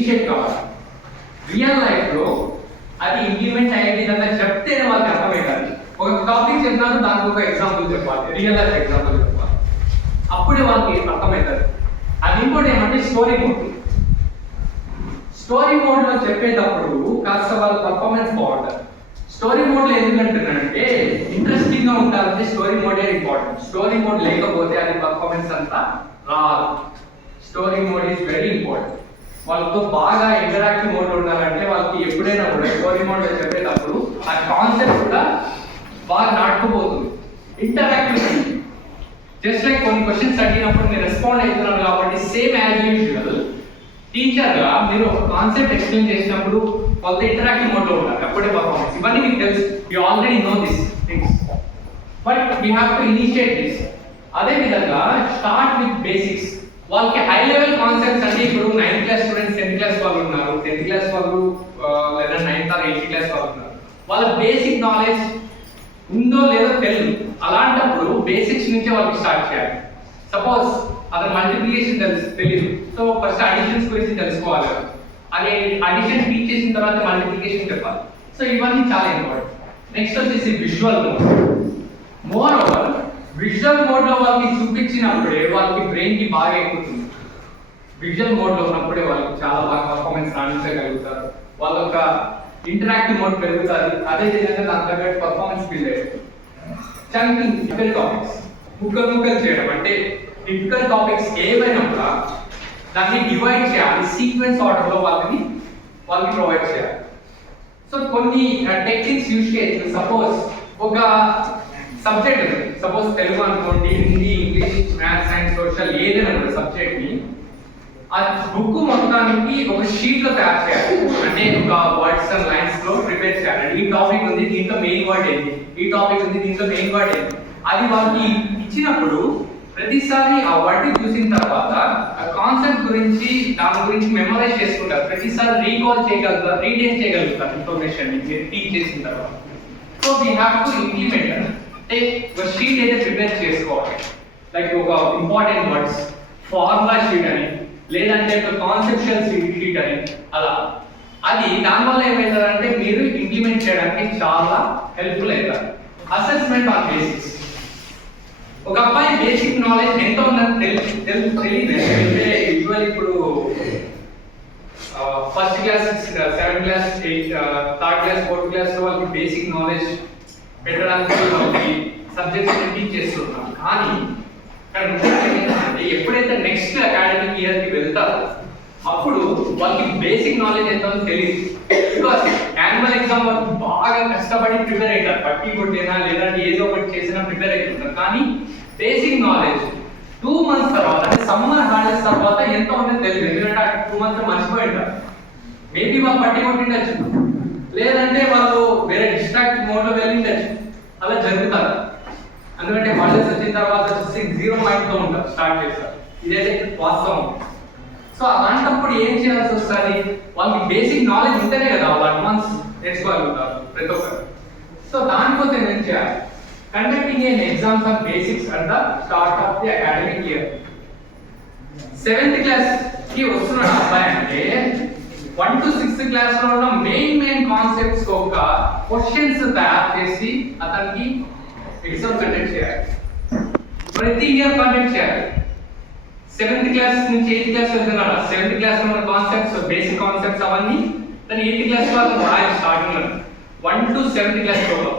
Initiate కావాలి. Real లైఫ్లో అది ఇంప్లిమెంట్ అయ్యే విధంగా చెప్తేనే వాళ్ళకి అర్థమవుతుంది. ఒక టాపిక్ చెప్పినారు, దానికి ఒక ఎగ్జాంపుల్ చెప్పాలి, రియల్ లైఫ్ ఎగ్జాంపుల్ చెప్పాలి, అప్పుడే వాళ్ళకి అర్థమవుతుంది. అది ఇంకోటి ఏమంటే స్టోరీ మోడ్. స్టోరీ మోడ్లో చెప్పేటప్పుడు కాస్త వాళ్ళ పర్ఫార్మెన్స్ బాగుంటుంది. స్టోరీ మోడ్లో ఎందుకంటున్నానంటే ఇంట్రెస్టింగ్గా ఉండాలంటే స్టోరీ మోడే ఇంపార్టెంట్. స్టోరీ మోడ్ లేకపోతే అది పర్ఫార్మెన్స్ అంతా రాదు. Story mode is very important. వాళ్ళతో బాగా ఇంటరాక్టివ్ మోడ్ ఉండాలంటే వాళ్ళకి ఎప్పుడైనా కూడా స్టోరీ మోడ్లో చెప్పేటప్పుడు ఆ కాన్సెప్ట్ కూడా బాగా నాటుకుపోతుంది. ఇంటరాక్టివిటీ జస్ట్ లైక్ కొన్ని క్వశ్చన్స్ అడిగినప్పుడు మీరు రెస్పాండ్ అవుతున్నారు కాబట్టి సేమ్ యాజ్ యూజువల్ టీచర్గా మీరు ఒక కాన్సెప్ట్ ఎక్స్ప్లెయిన్ చేసినప్పుడు వాళ్ళతో ఇంటరాక్టివ్ మోడ్లో ఉండాలి. అప్పుడే పర్ఫార్మెన్స్. ఇవన్నీ మీకు తెలుసు, you already know this things, but we have to initiate this. అదేవిధంగా స్టార్ట్ విత్ బేసిక్స్. వాళ్ళకి హై లెవెల్ కాన్సెప్ట్స్ అంటే ఇప్పుడు 9th class students 10th class వాళ్ళు ఉన్నారు, 10th క్లాస్ వాళ్ళు లేదా 9th or 8th క్లాస్ వాళ్ళు ఉన్నారు. వాళ్ళ బేసిక్ నాలెడ్జ్ ఉందో లేదో తెలియదు. అలాంటప్పుడు బేసిక్స్ నుంచే వాళ్ళకి స్టార్ట్ చేయాలి. సపోజ్ అతను మల్టిప్లికేషన్ తెలియదు, సో ఫస్ట్ అడిషన్స్ గురించి తెలుసుకోవాలి. అదే అడిషన్ టీచ్ చేసిన తర్వాత మల్టిప్లికేషన్ చెప్పాలి. సో ఇవన్నీ చాలా ఇంపార్టెంట్. నెక్స్ట్ వచ్చేసి visual mode. More over visual మోడ్లో వాళ్ళకి చూపించినప్పుడే వాళ్ళకి బ్రెయిన్కి బాగా ఎక్కుతుంది. విజువల్ మోడ్లో ఉన్నప్పుడే వాళ్ళకి చాలా బాగా పర్ఫార్మెన్స్ రాణించగలుగుతారు. వాళ్ళ యొక్క ఇంటరాక్టివ్ మోడ్ పెరుగుతుంది. అదేవిధంగా దాని తగ్గట్టు పర్ఫార్మెన్స్ బిల్డ్ అవుతుంది. చంకింగ్ డిఫికల్ట్ టాపిక్స్ ముక్కలు చేయడం అంటే డిఫికల్ట్ టాపిక్స్ ఏవైనా కూడా దాన్ని డివైడ్ చేయాలి, సీక్వెన్స్ ఆర్డర్లో వాళ్ళకి ప్రొవైడ్ చేయాలి. సో కొన్ని టెక్నిక్స్ యూజ్ చేయొచ్చు. సపోజ్ ఒక సబ్జెక్ట్ ఉంది, సపోజ్ తెలుగు అనుకోండి, Hindi, English, maths, science, social ఏదైనా కూడా సబ్జెక్ట్ని ఆ బుక్ మొత్తానికి ఒక షీట్లో తయారు చేయాలి. అంటే ఒక వర్డ్స్ అండ్ లైన్స్లో ప్రిపేర్ చేయాలి. ఈ టాపిక్ ఉంది, దీంట్లో మెయిన్ వర్డ్ ఏంటి, ఈ టాపిక్ ఉంది, దీంట్లో మెయిన్ వర్డ్ ఏంటి, అది వాళ్ళకి ఇచ్చినప్పుడు ప్రతిసారి ఆ వర్డ్ చూసిన తర్వాత ఆ కాన్సెప్ట్ గురించి దాని గురించి మెమరైజ్ చేసుకుంటారు. ప్రతిసారి రీకాల్ చేయగలుగుతారు, రీటైన్ చేయగలుగుతారు ఇన్ఫర్మేషన్ టీచ్ చేసిన తర్వాత. So we have to implement అంటే ఒక షీట్ అయితే ప్రిపేర్ చేసుకోవాలి. లైక్ ఒక ఇంపార్టెంట్ వర్డ్స్ ఫార్ములా షీట్ అని, లేదంటే ఒక కాన్సెప్చువల్ షీట్ అని, అలా అది దానివల్ల ఏమవుతారంటే మీరు ఇంప్లిమెంట్ చేయడానికి చాలా హెల్ప్ఫుల్ అవుతారు. Assessment on basics. ఒక అబ్బాయి బేసిక్ నాలెడ్జ్ ఎంత ఉందని తెలియదు. అంటే యూజువల్ ఇప్పుడు first class, 7th class, 3rd class, 4th class వాళ్ళకి బేసిక్ నాలెడ్జ్ పెట్టడానికి వాళ్ళకి సబ్జెక్ట్స్ టీచ్ చేస్తున్నాం. కానీ అంటే ఎప్పుడైతే నెక్స్ట్ అకాడమిక్ ఇయర్కి వెళ్తారో అప్పుడు వాళ్ళకి బేసిక్ నాలెడ్జ్ ఎంత తెలియదు. బికాస్ యాన్యువల్ ఎగ్జామ్ వరకు బాగా కష్టపడి ప్రిపేర్ అవుతారు, పట్టి కొట్టేనా లేదంటే ఏదో ఒకటి చేసినా ప్రిపేర్ అవుతుంటారు. కానీ బేసిక్ నాలెడ్జ్ 2 months తర్వాత అంటే సమ్మర్ హాలిడేస్ తర్వాత ఎంత ఉంటుందో తెలియదు. ఎందుకంటే 2 months మర్చిపోయి ఉంటారు. మేబీ వాళ్ళు పట్టి కొట్టిండొచ్చు, లేదంటే వాళ్ళు వేరే డిస్ట్రాక్ట్ మోడ్లో వెళ్ళిండొచ్చు. అలా జరుగుతారు. ఎందుకంటే హాలిడేస్ వచ్చిన తర్వాత వచ్చేసి 0 మైండ్తో ఉంటారు, స్టార్ట్ చేస్తారు. ఇదైతే వాస్తవం. సో అలాంటప్పుడు ఏం చేయాల్సి వస్తుంది? వాళ్ళకి బేసిక్ నాలెడ్జ్ ఉంటేనే కదా వాళ్ళు అడ్వాన్స్ నేర్చుకోగలుగుతారు ప్రతి ఒక్కరు. సో దానికోసం ఏం చేయాలి? Conducting an exams on basics at the start of the academic year. 7th class కి వస్తున్నాడు అబ్బాయి అంటే 1 to 6th క్లాస్ లో ఉన్న మెయిన్ కాన్సెప్ట్స్ ఒక క్వశ్చన్స్ తయారు చేసి అతనికి ఎగ్జామ్ కండక్ట్ చేయాలి. ప్రతి ఇయర్ కండక్ట్ చేయాలి. 7th క్లాస్ నుంచి 8th క్లాస్ వెళ్తున్నాడు. 7th క్లాస్ లో ఉన్న కాన్సెప్ట్స్, బేసిక్ కాన్సెప్ట్స్ అవన్నీ దాని 8th క్లాస్ లో అతను రాయాలి. స్టార్టింగ్ లో 1 to 7th క్లాస్ లో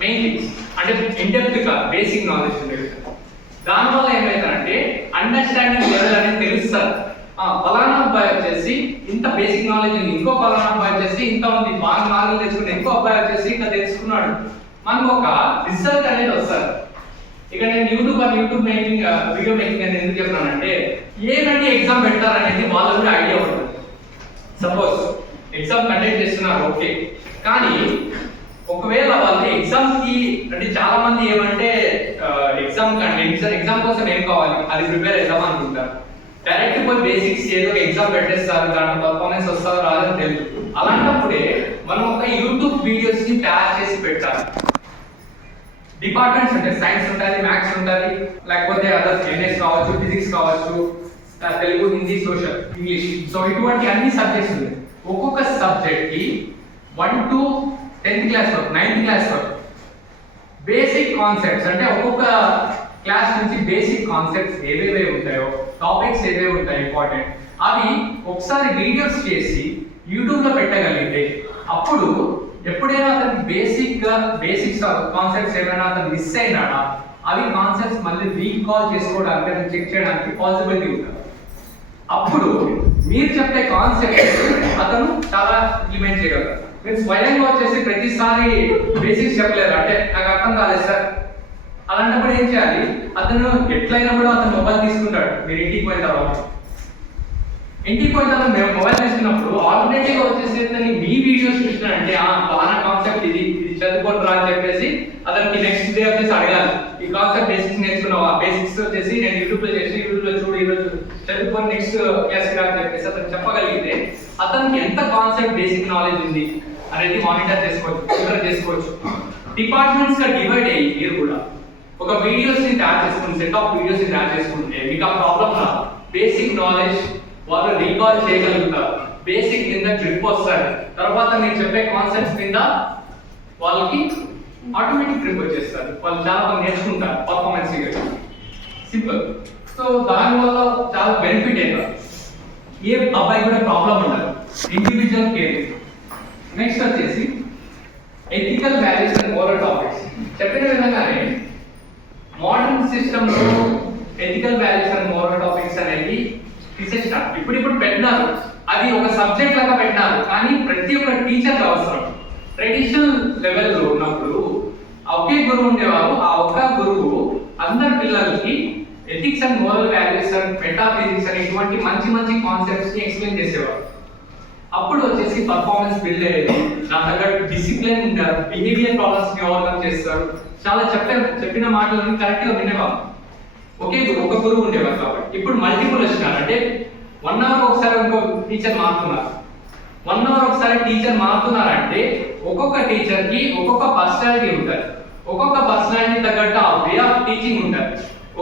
మెయిన్ థింగ్స్ అంటే ఇన్డెప్త్ గా బేసిక్ నాలెడ్జ్ ఉంటుంది. దానివల్ల ఏమవుతారంటే అండర్స్టాండింగ్ లెవెల్ అనేది తెలుస్తారు. ఫలానా అబ్బాయి వచ్చేసి ఇంత బేసిక్ నాలెడ్జ్ ఉంది, ఇంకో ఫలానా అబ్బాయి వచ్చేసి ఇంత ఉంది, బాగా నాలెడ్జ్ తెచ్చుకుని ఇంకో అబ్బాయి వచ్చేసి ఇంత తెలుసుకున్నాడు. మనకు ఒక రిజల్ట్ అనేది వస్తారు. ఇక నేను యూట్యూబ్ మేకింగ్, వీడియో మేకింగ్ అనేది ఎందుకు చెప్తున్నానంటే ఏనంటే ఎగ్జామ్ పెడతారనేది వాళ్ళకు కూడా ఐడియా ఉంటుంది. సపోజ్ ఎగ్జామ్ కండక్ట్ చేస్తున్నారు, ఓకే, కానీ ఒకవేళ వాళ్ళు ఎగ్జామ్ కి అంటే చాలా మంది ఏమంటే ఎగ్జామ్ కోసం ఏం కావాలి అది ప్రిపేర్ అవుదాం అనుకుంటారు. డైరెక్ట్ పోయి బేసిక్స్ ఏదో ఎగ్జామ్ పెట్టేస్తారు, దాంట్లో పర్ఫార్మెన్స్ వస్తారో రాదని తెలుసు. అలాంటప్పుడే మనం ఒక యూట్యూబ్ వీడియోస్ ని తయారు చేసి పెట్టాలి. డిపార్ట్మెంట్స్ ఉంటాయి, సైన్స్ ఉంటుంది, మ్యాథ్స్ ఉంటుంది, లేకపోతే అదర్ ఎన్ఎస్ కావచ్చు, ఫిజిక్స్ కావచ్చు, Telugu, Hindi, social, English. So ఇటువంటి అన్ని సబ్జెక్ట్స్ ఉన్నాయి. ఒక్కొక్క సబ్జెక్ట్ కి 1 to 10th క్లాస్ వరకు, 9th క్లాస్ వరకు బేసిక్ కాన్సెప్ట్స్, అంటే ఒక్కొక్క క్లాస్ నుంచి బేసిక్ కాన్సెప్ట్స్ ఏవేవి ఉంటాయో, టాపిక్స్ ఏవేవి ఉంటాయో ఇంపార్టెంట్, అవి ఒకసారి వీడియోస్ చేసి యూట్యూబ్ లో పెట్టగలిగితే అప్పుడు ఎప్పుడైనా అతనికి బేసిక్స్ కాన్సెప్ట్స్ ఏమైనా అతను మిస్ అయినాడా, అవి కాన్సెప్ట్స్ మళ్ళీ రీకాల్ చేసుకోవడానికి, అతను చెక్ చేయడానికి పాసిబిలిటీ ఉంటుంది. అప్పుడు మీరు చెప్పే కాన్సెప్ట్ అతను చాలా ఇంప్లిమెంట్ చేయగలరు. మీరు స్వయంగా వచ్చేసి ప్రతిసారి బేసిక్స్ చెప్పలేరు, అంటే నాకు అర్థం కాలేదు సార్, అలాంటప్పుడు ఏం చేయాలి, అతను ఎట్లయినా కూడా అతను మొబైల్ తీసుకుంటాడు. మీరు ఇంటికి పోయిన తర్వాత మేము మొబైల్ తీసుకున్నప్పుడు ఆల్టర్నేటివ్ గా వచ్చేసి మీ వీడియోస్ చూసినాడంటే ఫలానా కాన్సెప్ట్ ఇది చదువుకుంటారా అని చెప్పేసి అతనికి నెక్స్ట్ డే వచ్చేసి అడగాలి, ఈ కాన్సెప్ట్ బేసిక్స్ నేర్చుకున్నావా, బేసిక్స్ వచ్చేసి నేను యూట్యూబ్ లో చూడు ఈరోజు చదువుకొని నెక్స్ట్ క్లాస్ రా అని చెప్పేసి అతను చెప్పగలిగితే అతనికి ఎంత కాన్సెప్ట్ బేసిక్ నాలెడ్జ్ ఉంది అనేది మానిటర్ చేసుకోవచ్చు. డిపార్ట్మెంట్స్ గా డివైడ్ అయ్యి మీరు కూడా ఒక వీడియోస్ ని తయారు చేసుకుంటే, సెట్ ఆఫ్ వీడియోస్ ని తయారు చేసుకుంటే మీకు ఆ ప్రాబ్లం రాదు. బేసిక్ నాలెడ్జ్ వాళ్ళు రీకాల్ చేయగలుగుతారు, బేసిక్ కింద గ్రిప్ వస్తారు, తర్వాత మీరు చెప్పే కాన్సెప్ట్స్ కింద వాళ్ళకి ఆటోమేటిక్ గ్రిప్ వచ్చేస్తారు, వాళ్ళు చాలా బాగా నేర్చుకుంటారు పర్ఫార్మెన్స్ గా. సింపుల్. సో దానివల్ల చాలా బెనిఫిట్ అవుతారు. ఏ అబ్బాయి కూడా ప్రాబ్లం ఉండదు, ఇండివిజువల్ కేర్. నెక్స్ట్ వచ్చేసి ethical values and moral topics. చెప్పిన విధంగానే మోడర్న్ సిస్టమ్ లో ethical values and moral topics అనేవి తీసేసినారు. ఇప్పుడు పెట్టినారు, అది ఒక సబ్జెక్ట్ లాగా పెట్టినారు, కానీ ప్రతి ఒక్క టీచర్ అవసరం. ట్రెడిషనల్ లెవెల్లో ఉన్నప్పుడు ఒకే గురువు ఉండేవారు, ఆ ఒక్క గురువు అందరి పిల్లలకి ethics and moral values and metaphysics అని ఇటువంటి మంచి కాన్సెప్ట్స్ ని ఎక్స్ప్లెయిన్ చేసేవారు. అప్పుడు వచ్చేసి పర్ఫార్మెన్స్ బిల్డ్ అయ్యేది, దాని దగ్గర డిసిప్లిన్ ఉంటారు, బిహేవియర్ ప్రాబ్లమ్స్ ని ఓవర్కమ్ చేస్తారు, చాలా చెప్పిన మాటలను కరెక్ట్ గా వినేవారు. ఒక గురువు ఉండేవారు. కాబట్టి ఇప్పుడు మల్టిపుల్ వచ్చినారు, అంటే 1 అవర్ ఒకసారి ఇంకో టీచర్ మారుతున్నారు. 1 అవర్ ఒకసారి టీచర్ మారుతున్నారంటే ఒక్కొక్క టీచర్ కి ఒక్కొక్క పర్సనాలిటీ ఉంటుంది, ఒక్కొక్క పర్సనాలిటీ తగ్గట్టు ఆ వే ఆఫ్ టీచింగ్ ఉంటుంది.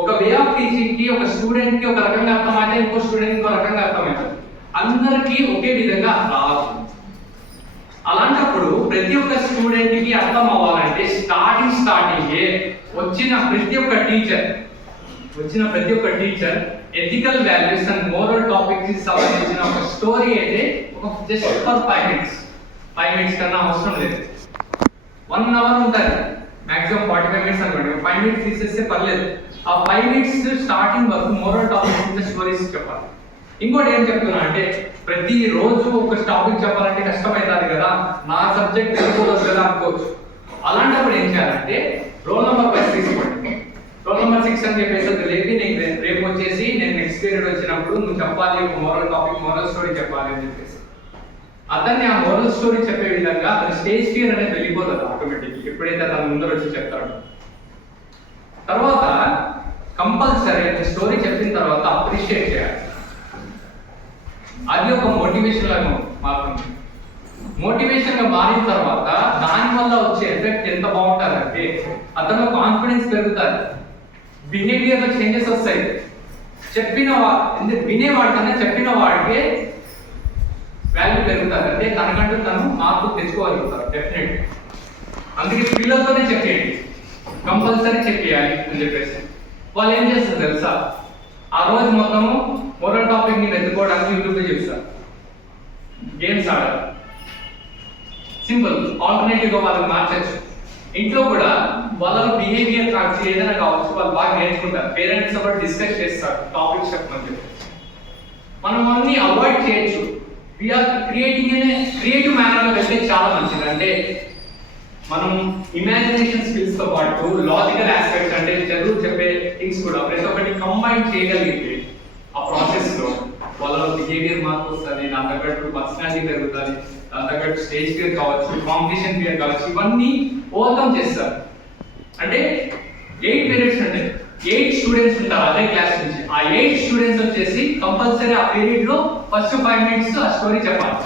ఒక వే ఆఫ్ టీచింగ్ కి ఒక స్టూడెంట్ కి ఒక రకంగా అర్థమైతే ఇంకో స్టూడెంట్ ఇంకో రకంగా అర్థమవుతుంది, అందరికీ ఒకే విధంగా రాదు. అలాంటప్పుడు ప్రతి ఒక్క స్టూడెంట్ కి అర్థం అవ్వాలంటే స్టార్టింగ్ వచ్చిన ప్రతి ఒక్క teacher ethical values and moral topics కి సంబంధించిన ఒక స్టోరీ అయితే ఒక జస్ట్ ఫర్ 5 మినిట్స్ కన్నా అవసరం లేదు. 1 అవర్ ఉంటుంది, మాక్సిమం 45 మినిట్స్ అనుకోండి, 5 మినిట్స్ తీసేస్తే పర్లేదు. ఆ 5 మినిట్స్ స్టార్టింగ్ వరకు మోరల్ టాపిక్స్ మీద స్టోరీస్ చెప్పాలి. ఇంకోటి ఏం చెప్తున్నా అంటే ప్రతి రోజు ఒక టాపిక్ చెప్పాలంటే కష్టమవుతుంది కదా, నా సబ్జెక్ట్ తెలుసుకోవచ్చు కదా అనుకోవచ్చు. అలాంటప్పుడు ఏం చేయాలంటే రోల్ నెంబర్ వైస్ తీసుకోండి. రోల్ నెంబర్ 6 అని చెప్పేసి తెలియదు, నీకు రేపు వచ్చేసి నేను నెక్స్ట్ పీరియడ్ వచ్చినప్పుడు నువ్వు చెప్పాలి ఒక మోరల్ టాపిక్, మోరల్ స్టోరీ చెప్పాలి అని చెప్పేసి అతన్ని ఆ మోరల్ స్టోరీ చెప్పే విధంగా అతని స్టేజ్ ఫియర్ అనేది వెళ్ళిపోతుంది ఆటోమేటిక్ ఎప్పుడైతే తన ముందర వచ్చి చెప్తాడు. తర్వాత కంపల్సరీ స్టోరీ చెప్పిన తర్వాత అప్రిషియేట్ చేయాలి, అది ఒక మోటివేషన్ లాగా మారుతుంది. మోటివేషన్ గా మారిన తర్వాత దాని వల్ల వచ్చే ఎఫెక్ట్ ఎంత బాగుంటుందంటే అతను కాన్ఫిడెన్స్ పెరుగుతుంది, బిహేవియర్ లో చేంజెస్ వస్తాయి. వినేవాడికన్నా చెప్పిన వాడికే వాల్యూ పెరుగుతుంది, అంటే తనకంటూ తను మార్పు తెచ్చుకోగలుగుతారు డెఫినెట్. అందుకే పిల్లలతోనే చెప్పేయండి, కంపల్సరీ చెప్పేయాలి అని చెప్పేసి. వాళ్ళు ఏం చేస్తారు తెలుసా, ఆ రోజు మొత్తము మోరల్ టాపిక్ ని వెతుక్కోవడానికి యూట్యూబ్ లో చెప్తారు, గేమ్స్ ఆడాలి. సింపుల్. ఆల్టర్నేటివ్ గా వాళ్ళకి మార్చచ్చు. ఇంట్లో కూడా వాళ్ళ బిహేవియర్ కావచ్చు ఏదైనా కావచ్చు వాళ్ళు బాగా నేర్చుకుంటారు, పేరెంట్స్ కూడా డిస్కస్ చేస్తారు టాపిక్స్ చెప్పమని చెప్పి. మనం అన్ని అవాయిడ్ చేయొచ్చు. వీఆర్ క్రియేటివ్ మేనర్ లో వెళ్తే చాలా మంచిది. అంటే మనం ఇమాజినేషన్ స్కిల్స్ తో పాటు లాజికల్ ఆస్పెక్ట్స్, అంటే చదువు చెప్పే థింగ్స్ కూడా ప్రతి ఒక్కటి కంబైన్ చేయగలిగితే ఆ ప్రాసెస్ లో వాళ్ళ బిహేవియర్ మార్పు వస్తుంది, నా తగ్గట్టు పర్సనాలిటీ పెరుగుతుంది, నా తగ్గట్టు స్టేజ్ ఫియర్ కావచ్చు, కాంపిటీషన్ ఫియర్ కావచ్చు, ఇవన్నీ ఓవర్కమ్ చేస్తారు. అంటే 8 పీరియడ్స్ అంటే 8 స్టూడెంట్స్ ఉంటారు అదే క్లాస్ నుంచి. ఆ 8 స్టూడెంట్స్ వచ్చేసి కంపల్సరీ ఆ పీరియడ్ లో ఫస్ట్ 5 మినిట్స్ ఆ స్టోరీ చెప్పాలి,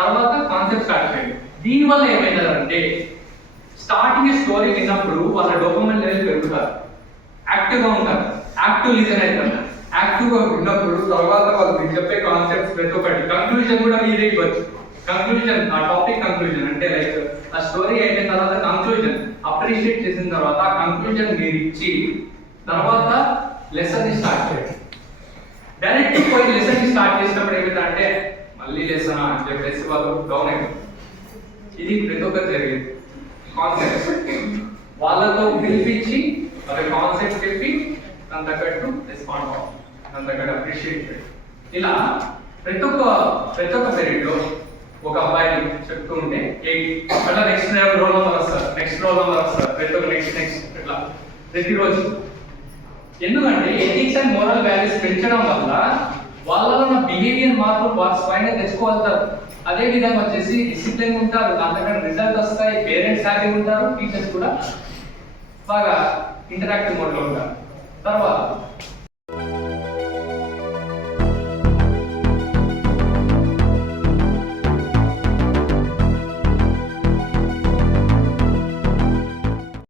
తర్వాత కాన్సెప్ట్ స్టార్ట్ చేయండి. దీనివల్ల ఏమైందంటే స్టార్టింగ్ స్టోరీ విన్నప్పుడు వాళ్ళ డోపమైన్ లెవెల్ పెరుగుతారు, యాక్టివ్ గా ఉంటారు, యాక్టివ్ లిజన్ అవుతారు. యాక్టివ్ గా ఉన్నప్పుడు తర్వాత వాళ్ళు మీకు చెప్పే కాన్సెప్ట్స్ ప్రతి ఒక్కటి కంక్లూజన్ కూడా మీరే ఇవ్వచ్చు. కంక్లూజన్ ఆ టాపిక్ కంక్లూజన్ అంటే లైక్ ఆ స్టోరీ అయిన తర్వాత కంక్లూజన్ అప్రిషియేట్ చేసిన తర్వాత ఆ కంక్లూజన్ మీరు ఇచ్చి తర్వాత లెసన్ ని స్టార్ట్ చేయండి. డైరెక్ట్ పోయి లెసన్ ని స్టార్ట్ చేసినప్పుడు ఏమిటంటే మళ్ళీ లెసన్ అని చెప్పేసి వాళ్ళు డౌన్ అయిపోతుంది. ఇది ప్రతి ఒక్కరు జరిగేది కాన్సెప్ట్స్ వాళ్ళతో పిలిపించి వాళ్ళ కాన్సెప్ట్ చెప్పి దాని తగ్గట్టు రెస్పాండ్ అవ్వాలి, దాని తగ్గట్టు అప్రిషియేట్ చేయాలి. ఇలా ప్రతి ఒక్క పీరియడ్ లో ఒక అబ్బాయిని చెప్తూ ఉంటే మళ్ళీ నెక్స్ట్ రోల్ నెంబర్ వస్తారు, నెక్స్ట్ రోల్ నెంబర్ వస్తారు, ప్రతి ఒక్క నెక్స్ట్ ఇట్లా ప్రతిరోజు. ఎందుకంటే ఎథిక్స్ అండ్ మోరల్ వాల్యూస్ పెంచడం వల్ల వాళ్ళలో ఉన్న బిహేవియర్ మార్పు వాళ్ళు స్వయంగా తెచ్చుకోగలుగుతారు. అదే విధంగా వచ్చేసి డిసిప్లిన్ ఉంటారు, దాని దగ్గర రిజల్ట్ వస్తాయి, పేరెంట్స్ హ్యాపీగా ఉంటారు, టీచర్స్ కూడా బాగా ఇంటరాక్టివ్ మోడ్లో ఉంటారు. తర్వాత